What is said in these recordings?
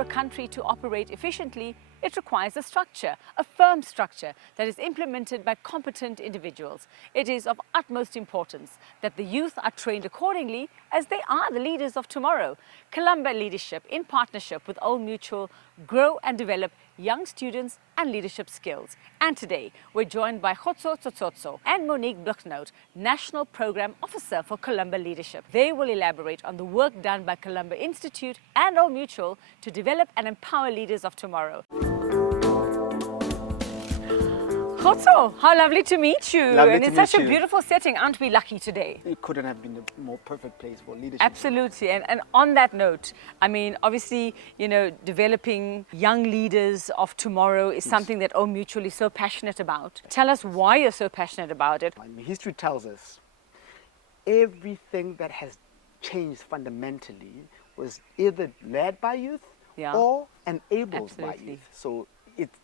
for a country to operate efficiently, it requires a structure, a firm structure that is implemented by competent individuals. It is of utmost importance that the youth are trained accordingly, as they are the leaders of tomorrow. Columba Leadership, in partnership with Old Mutual, grow and develop young students and leadership skills. And today, we're joined by Khotso Tsotsotso and Monique Blucknote, National Program Officer for Columba Leadership. They will elaborate on the work done by Columba Institute and Old Mutual to develop and empower leaders of tomorrow. Khotso, how lovely to meet you. Lovely and to it's meet such you. a beautiful setting. Aren't we lucky today? It couldn't have been a more perfect place for leadership. Absolutely. And on that note, I mean, obviously, you know, developing young leaders of tomorrow is something that Old Mutual is so passionate about. Tell us why you're so passionate about it. I mean, history tells us everything that has changed fundamentally was either led by youth or enabled by Absolutely. youth. So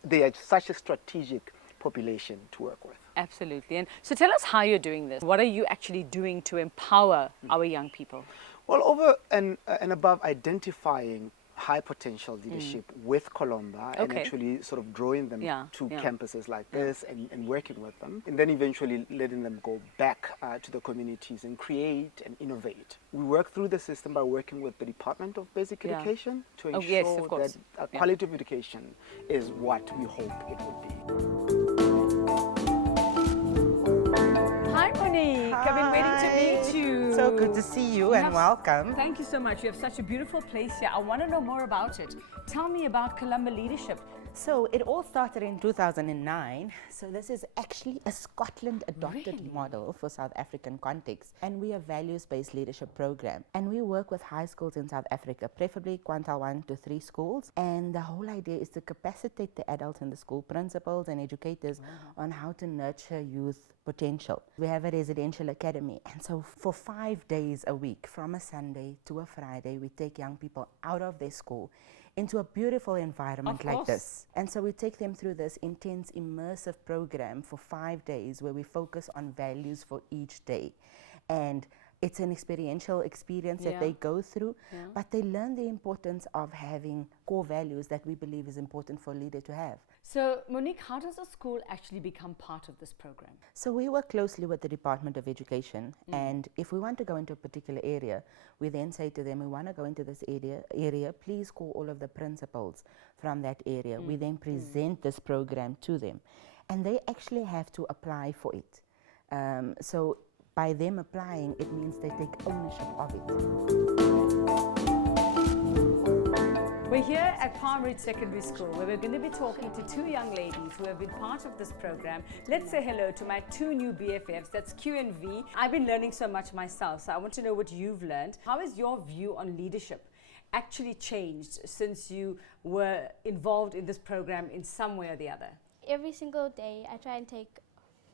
they are such a strategic population to work with. Absolutely. And so tell us how you're doing this. What are you actually doing to empower our young people? Well, over and above identifying high potential leadership with Colomba and Okay. actually sort of drawing them to campuses like this and working with them, and then eventually letting them go back to the communities and create and innovate. We work through the system by working with the Department of Basic Education to ensure yes, of course. that quality of education is what we hope it would be. Hi, Monique. I've been waiting to meet you. So good to see you and welcome. Thank you so much. You have such a beautiful place here. I want to know more about it. Tell me about Columba Leadership. So it all started in 2009. So this is actually a Scotland adopted model for South African context. And we are values-based leadership program. And we work with high schools in South Africa, preferably quintile 1 to 3 schools. And the whole idea is to capacitate the adults in the school, principals and educators on how to nurture youth potential. We have a residential academy. And so for 5 days a week, from a Sunday to a Friday, we take young people out of their school into a beautiful environment like this. And so we take them through this intense, immersive program for 5 days where we focus on values for each day. And it's an experiential experience that they go through, but they learn the importance of having core values that we believe is important for a leader to have. So, Monique, how does a school actually become part of this program? So we work closely with the Department of Education, and if we want to go into a particular area, we then say to them, we want to go into this area, please call all of the principals from that area. We then present this program to them, and they actually have to apply for it. So by them applying, it means they take ownership of it. We're here at Palm Ridge Secondary School, where we're going to be talking to 2 young ladies who have been part of this program. Let's say hello to my 2 new BFFs, that's Q and V. I've been learning so much myself, so I want to know what you've learned. How has your view on leadership actually changed since you were involved in this program in some way or the other? Every single day, I try and take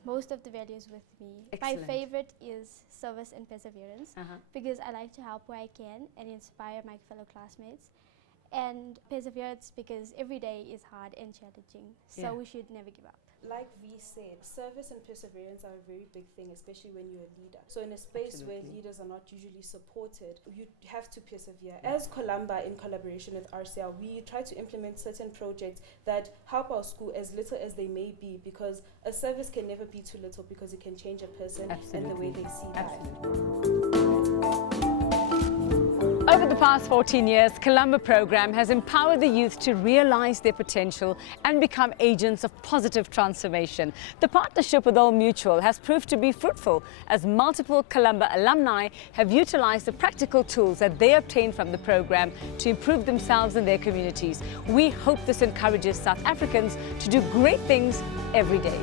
most of the values with me. Excellent. My favorite is service and perseverance because I like to help where I can and inspire my fellow classmates. And perseverance because every day is hard and challenging, so we should never give up. Like V said, service and perseverance are a very big thing, especially when you're a leader. So in a space where leaders are not usually supported, you have to persevere. As Columba, in collaboration with RCL, we try to implement certain projects that help our school as little as they may be, because a service can never be too little because it can change a person and the way they see life. Over the past 14 years, Columba program has empowered the youth to realize their potential and become agents of positive transformation. The partnership with Old Mutual has proved to be fruitful, as multiple Columba alumni have utilized the practical tools that they obtained from the program to improve themselves and their communities. We hope this encourages South Africans to do great things every day.